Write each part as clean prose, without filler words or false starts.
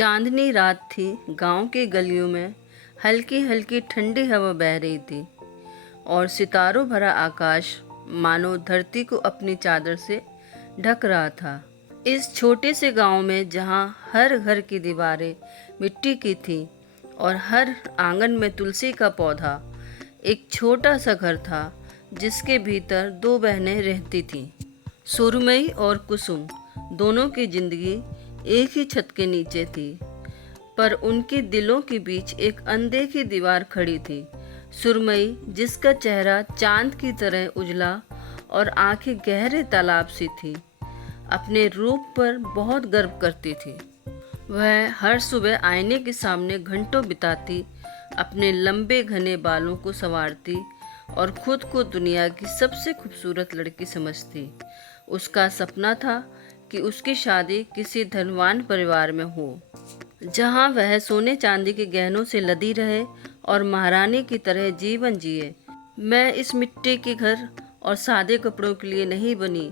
चांदनी रात थी। गांव की गलियों में हल्की हल्की ठंडी हवा बह रही थी और सितारों भरा आकाश मानो धरती को अपनी चादर से ढक रहा था। इस छोटे से गांव में जहां हर घर की दीवारें मिट्टी की थी और हर आंगन में तुलसी का पौधा, एक छोटा सा घर था जिसके भीतर दो बहनें रहती थीं। सुरमई और कुसुम दोनों की जिंदगी एक ही छत के नीचे थी, पर उनके दिलों के बीच एक अनदेखी दीवार खड़ी थी। सुरमई, जिसका चेहरा चांद की तरह उजला और आंखें गहरे तालाब सी थी, अपने रूप पर बहुत गर्व करती थी। वह हर सुबह आईने के सामने घंटों बिताती, अपने लंबे घने बालों को संवारती और खुद को दुनिया की सबसे खूबसूरत लड़की समझती। उसका सपना था कि उसकी शादी किसी धनवान परिवार में हो, जहां वह सोने चांदी के गहनों से लदी रहे और महारानी की तरह जीवन जिए। मैं इस मिट्टी के घर और सादे कपड़ों के लिए नहीं बनी,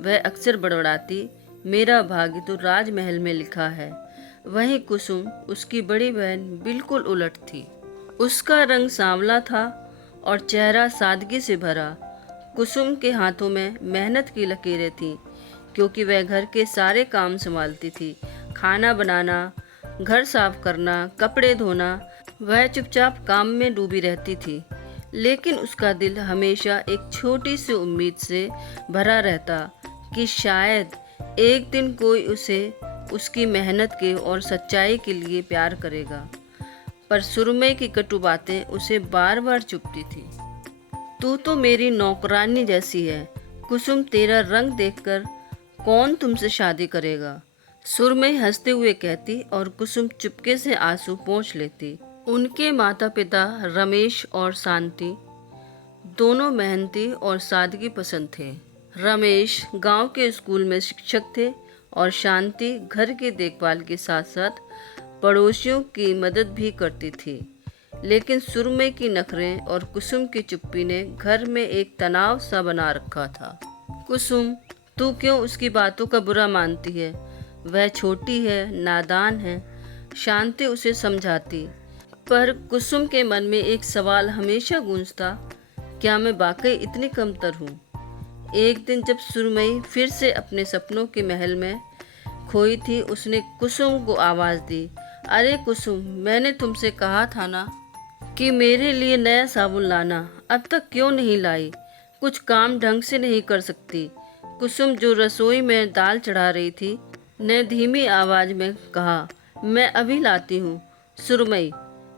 वह अक्सर बड़बड़ाती। मेरा भाग्य तो राजमहल में लिखा है। वहीं कुसुम, उसकी बड़ी बहन, बिल्कुल उलट थी। उसका रंग सांवला था और चेहरा सादगी से भरा। कुसुम के हाथों में मेहनत की लकीरें थीं, क्योंकि वह घर के सारे काम संभालती थी। खाना बनाना, घर साफ करना, कपड़े धोना, वह चुपचाप काम में डूबी रहती थी। लेकिन उसका दिल हमेशा एक छोटी सी उम्मीद से भरा रहता कि शायद एक दिन कोई उसे उसकी मेहनत के और सच्चाई के लिए प्यार करेगा। पर सुरमई की कटु बातें उसे बार बार चुभती थी। तू तो मेरी नौकरानी जैसी है कुसुम, तेरा रंग देखकर कौन तुमसे शादी करेगा? सुरमई हंसते हुए कहती और कुसुम चुपके से आंसू पोंछ लेती। उनके माता पिता रमेश और शांति दोनों मेहनती और सादगी पसंद थे। रमेश गांव के स्कूल में शिक्षक थे और शांति घर की देखभाल के साथ साथ पड़ोसियों की मदद भी करती थी। लेकिन सुरमई की नखरें और कुसुम की चुप्पी ने घर में एक तनाव सा बना रखा था। कुसुम, तू क्यों उसकी बातों का बुरा मानती है? वह छोटी है, नादान है, शांति उसे समझाती। पर कुसुम के मन में एक सवाल हमेशा गूंजता, क्या मैं वाकई इतनी कमतर हूँ? एक दिन जब सुरमई फिर से अपने सपनों के महल में खोई थी, उसने कुसुम को आवाज़ दी, अरे कुसुम, मैंने तुमसे कहा था ना कि मेरे लिए नया साबुन लाना, अब तक क्यों नहीं लाई? कुछ काम ढंग से नहीं कर सकती? कुसुम, जो रसोई में दाल चढ़ा रही थी, ने धीमी आवाज में कहा, मैं अभी लाती हूँ। सुरमई,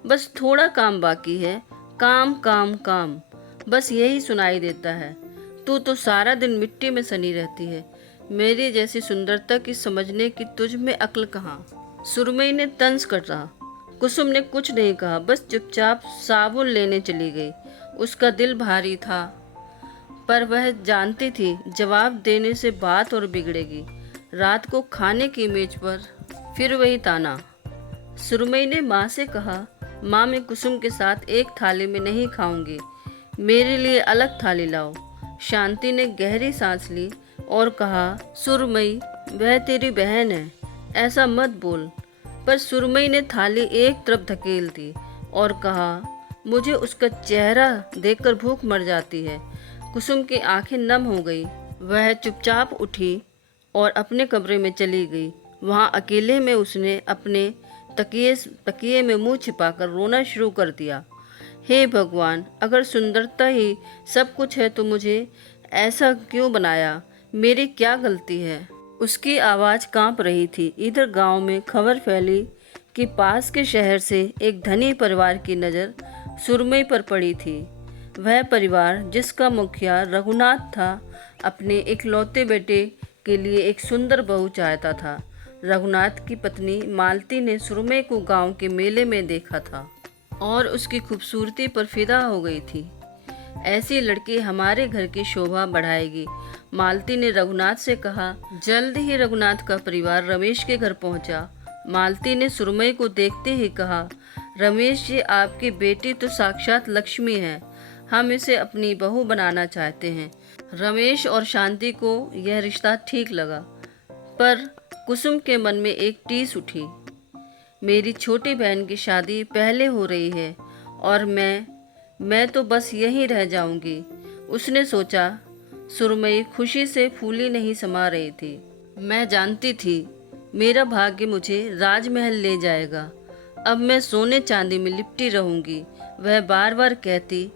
बस थोड़ा काम बाकी है, काम काम काम, बस यही सुनाई देता है। तू तो सारा दिन मिट्टी में सनी रहती है, मेरी जैसी सुंदरता की समझने की तुझ में अक्ल कहाँ? सुरमई ने तंज कसा। कुसुम ने कुछ नहीं कहा, बस चुपचाप साबुन लेने चली गई। उसका दिल भारी था, पर वह जानती थी जवाब देने से बात और बिगड़ेगी। रात को खाने की मेज पर फिर वही ताना। सुरमई ने माँ से कहा, माँ, मैं कुसुम के साथ एक थाली में नहीं खाऊंगी, मेरे लिए अलग थाली लाओ। शांति ने गहरी सांस ली और कहा, सुरमई, वह तेरी बहन है, ऐसा मत बोल। पर सुरमई ने थाली एक तरफ धकेल दी और कहा, मुझे उसका चेहरा देखकर भूख मर जाती है। कुसुम की आंखें नम हो गई। वह चुपचाप उठी और अपने कमरे में चली गई। वहां अकेले में उसने अपने तकिए में मुंह छिपाकर रोना शुरू कर दिया। हे भगवान, अगर सुंदरता ही सब कुछ है तो मुझे ऐसा क्यों बनाया? मेरी क्या गलती है? उसकी आवाज़ कांप रही थी। इधर गांव में खबर फैली कि पास के शहर से एक धनी परिवार की नज़र सुरमई पर पड़ी थी। वह परिवार, जिसका मुखिया रघुनाथ था, अपने इकलौते बेटे के लिए एक सुंदर बहू चाहता था। रघुनाथ की पत्नी मालती ने सुरमई को गांव के मेले में देखा था और उसकी खूबसूरती पर फिदा हो गई थी। ऐसी लड़की हमारे घर की शोभा बढ़ाएगी, मालती ने रघुनाथ से कहा। जल्द ही रघुनाथ का परिवार रमेश के घर पहुंचा। मालती ने सुरमई को देखते ही कहा, रमेश जी, आपकी बेटी तो साक्षात लक्ष्मी है, हम इसे अपनी बहू बनाना चाहते हैं। रमेश और शांति को यह रिश्ता ठीक लगा, पर कुसुम के मन में एक टीस उठी। मेरी छोटी बहन की शादी पहले हो रही है और मैं तो बस यहीं रह जाऊंगी। उसने सोचा। सुरमई खुशी से फूली नहीं समा रही थी। मैं जानती थी मेरा भाग्य मुझे राजमहल ले जाएगा। अब मैं सोने चांदी में लिपटी रहूंगी। वह बार बार कहती।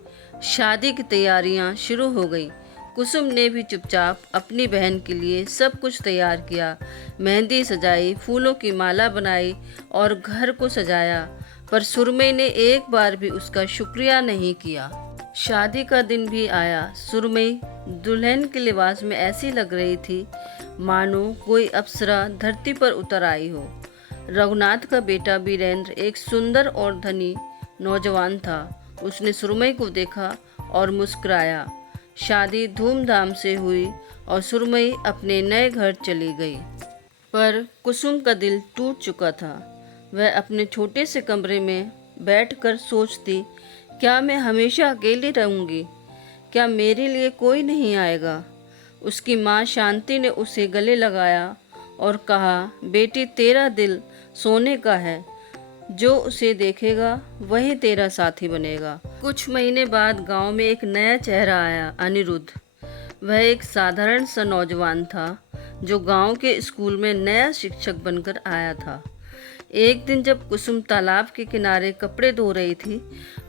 शादी की तैयारियां शुरू हो गई। कुसुम ने भी चुपचाप अपनी बहन के लिए सब कुछ तैयार किया। मेहंदी सजाई, फूलों की माला बनाई और घर को सजाया। पर सुरमई ने एक बार भी उसका शुक्रिया नहीं किया। शादी का दिन भी आया। सुरमई दुल्हन के लिबास में ऐसी लग रही थी मानो कोई अप्सरा धरती पर उतर आई हो। रघुनाथ का बेटा वीरेंद्र एक सुंदर और धनी नौजवान था। उसने सुरमई को देखा और मुस्कुराया। शादी धूमधाम से हुई और सुरमई अपने नए घर चली गई। पर कुसुम का दिल टूट चुका था। वह अपने छोटे से कमरे में बैठकर सोचती, क्या मैं हमेशा अकेली रहूंगी? क्या मेरे लिए कोई नहीं आएगा? उसकी माँ शांति ने उसे गले लगाया और कहा, बेटी तेरा दिल सोने का है, जो उसे देखेगा वही तेरा साथी बनेगा। कुछ महीने बाद गांव में एक नया चेहरा आया, अनिरुद्ध। वह एक साधारण सा नौजवान था जो गांव के स्कूल में नया शिक्षक बनकर आया था। एक दिन जब कुसुम तालाब के किनारे कपड़े धो रही थी,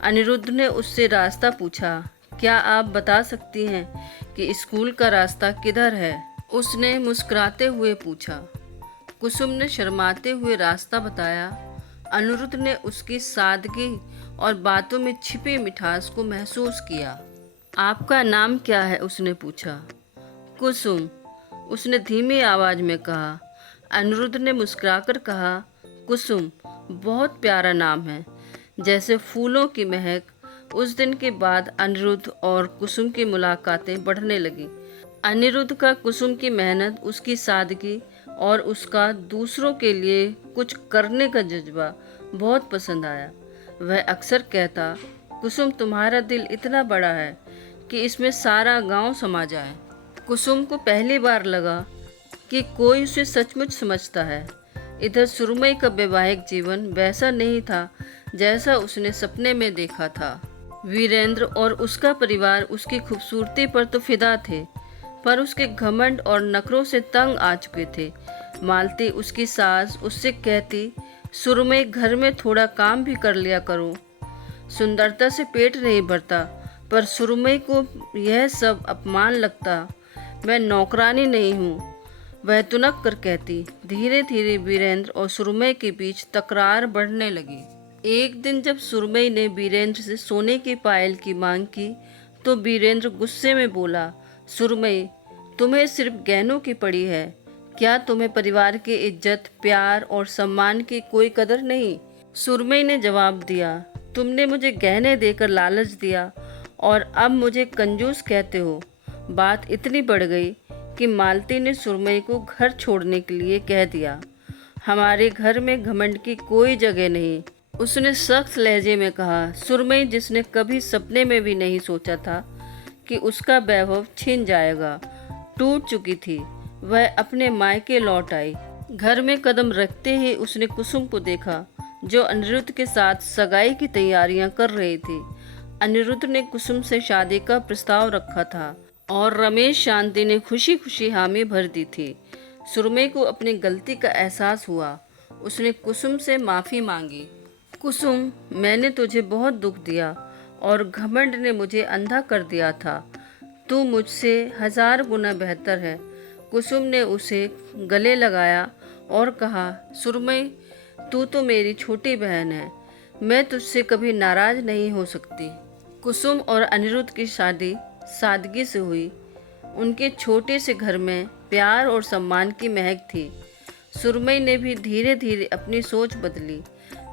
अनिरुद्ध ने उससे रास्ता पूछा। क्या आप बता सकती हैं कि स्कूल का रास्ता किधर है? उसने मुस्कुराते हुए पूछा। कुसुम ने शर्माते हुए रास्ता बताया। अनिरुद्ध ने उसकी सादगी और बातों में छिपी मिठास को महसूस किया। आपका नाम क्या है? उसने पूछा। कुसुम, उसने धीमी आवाज में कहा। अनिरुद्ध ने मुस्कुराकर कहा, कुसुम बहुत प्यारा नाम है, जैसे फूलों की महक। उस दिन के बाद अनिरुद्ध और कुसुम की मुलाकातें बढ़ने लगी। अनिरुद्ध का कुसुम की मेहनत, उसकी सादगी और उसका दूसरों के लिए कुछ करने का जज्बा बहुत पसंद आया। वह अक्सर कहता, कुसुम तुम्हारा दिल इतना बड़ा है कि इसमें सारा गांव समा जाए। कुसुम को पहली बार लगा कि कोई उसे सचमुच समझता है। इधर सुरमई का वैवाहिक जीवन वैसा नहीं था जैसा उसने सपने में देखा था। वीरेंद्र और उसका परिवार उसकी खूबसूरती पर तो फिदा थे, पर उसके घमंड और नखरों से तंग आ चुके थे। मालती, उसकी सास, उससे कहती, सुरमई घर में थोड़ा काम भी कर लिया करो, सुंदरता से पेट नहीं भरता। पर सुरमई को यह सब अपमान लगता। मैं नौकरानी नहीं हूँ, वह तुनक कर कहती। धीरे धीरे वीरेंद्र और सुरमई के बीच तकरार बढ़ने लगी। एक दिन जब सुरमई ने वीरेंद्र से सोने की पायल की मांग की तो वीरेंद्र गुस्से में बोला, सुरमई, तुम्हें सिर्फ गहनों की पड़ी है, क्या तुम्हें परिवार की इज्जत, प्यार और सम्मान की कोई कदर नहीं? सुरमई ने जवाब दिया, तुमने मुझे गहने देकर लालच दिया और अब मुझे कंजूस कहते हो। बात इतनी बढ़ गई कि मालती ने सुरमई को घर छोड़ने के लिए कह दिया। हमारे घर में घमंड की कोई जगह नहीं, उसने सख्त लहजे में कहा। सुरमई, जिसने कभी सपने में भी नहीं सोचा था कि उसका वैभव छिन जाएगा, टूट चुकी थी। वह अपने मायके लौट आई। घर में कदम रखते ही उसने कुसुम को देखा, जो अनिरुद्ध के साथ सगाई की तैयारियां कर रही थी। अनिरुद्ध ने कुसुम से शादी का प्रस्ताव रखा था और रमेश शांति ने खुशी खुशी हामी भर दी थी। सुरमई को अपनी गलती का एहसास हुआ। उसने कुसुम से माफ़ी मांगी। कुसुम, मैंने तुझे बहुत दुख दिया और घमंड ने मुझे अंधा कर दिया था। तू मुझसे 1000 गुना बेहतर है। कुसुम ने उसे गले लगाया और कहा, सुरमई, तू तो मेरी छोटी बहन है, मैं तुझसे कभी नाराज नहीं हो सकती। कुसुम और अनिरुद्ध की शादी सादगी से हुई। उनके छोटे से घर में प्यार और सम्मान की महक थी। सुरमई ने भी धीरे धीरे अपनी सोच बदली।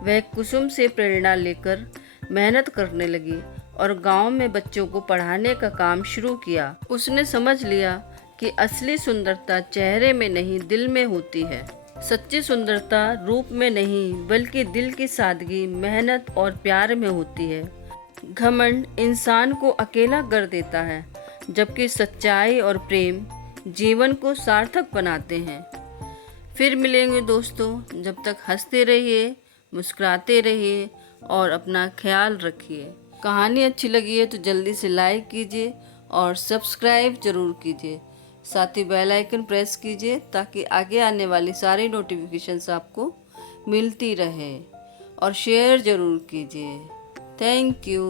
वह कुसुम से प्रेरणा लेकर मेहनत करने लगी और गांव में बच्चों को पढ़ाने का काम शुरू किया। उसने समझ लिया कि असली सुंदरता चेहरे में नहीं, दिल में होती है। सच्ची सुंदरता रूप में नहीं, बल्कि दिल की सादगी, मेहनत और प्यार में होती है। घमंड इंसान को अकेला कर देता है, जबकि सच्चाई और प्रेम जीवन को सार्थक बनाते हैं। फिर मिलेंगे दोस्तों, जब तक हंसते रहिए, मुस्कुराते रहिए और अपना ख्याल रखिए। कहानी अच्छी लगी है तो जल्दी से लाइक कीजिए और सब्सक्राइब ज़रूर कीजिए। साथ ही बेल आइकन प्रेस कीजिए ताकि आगे आने वाली सारी नोटिफिकेशंस आपको मिलती रहे, और शेयर ज़रूर कीजिए। Thank you.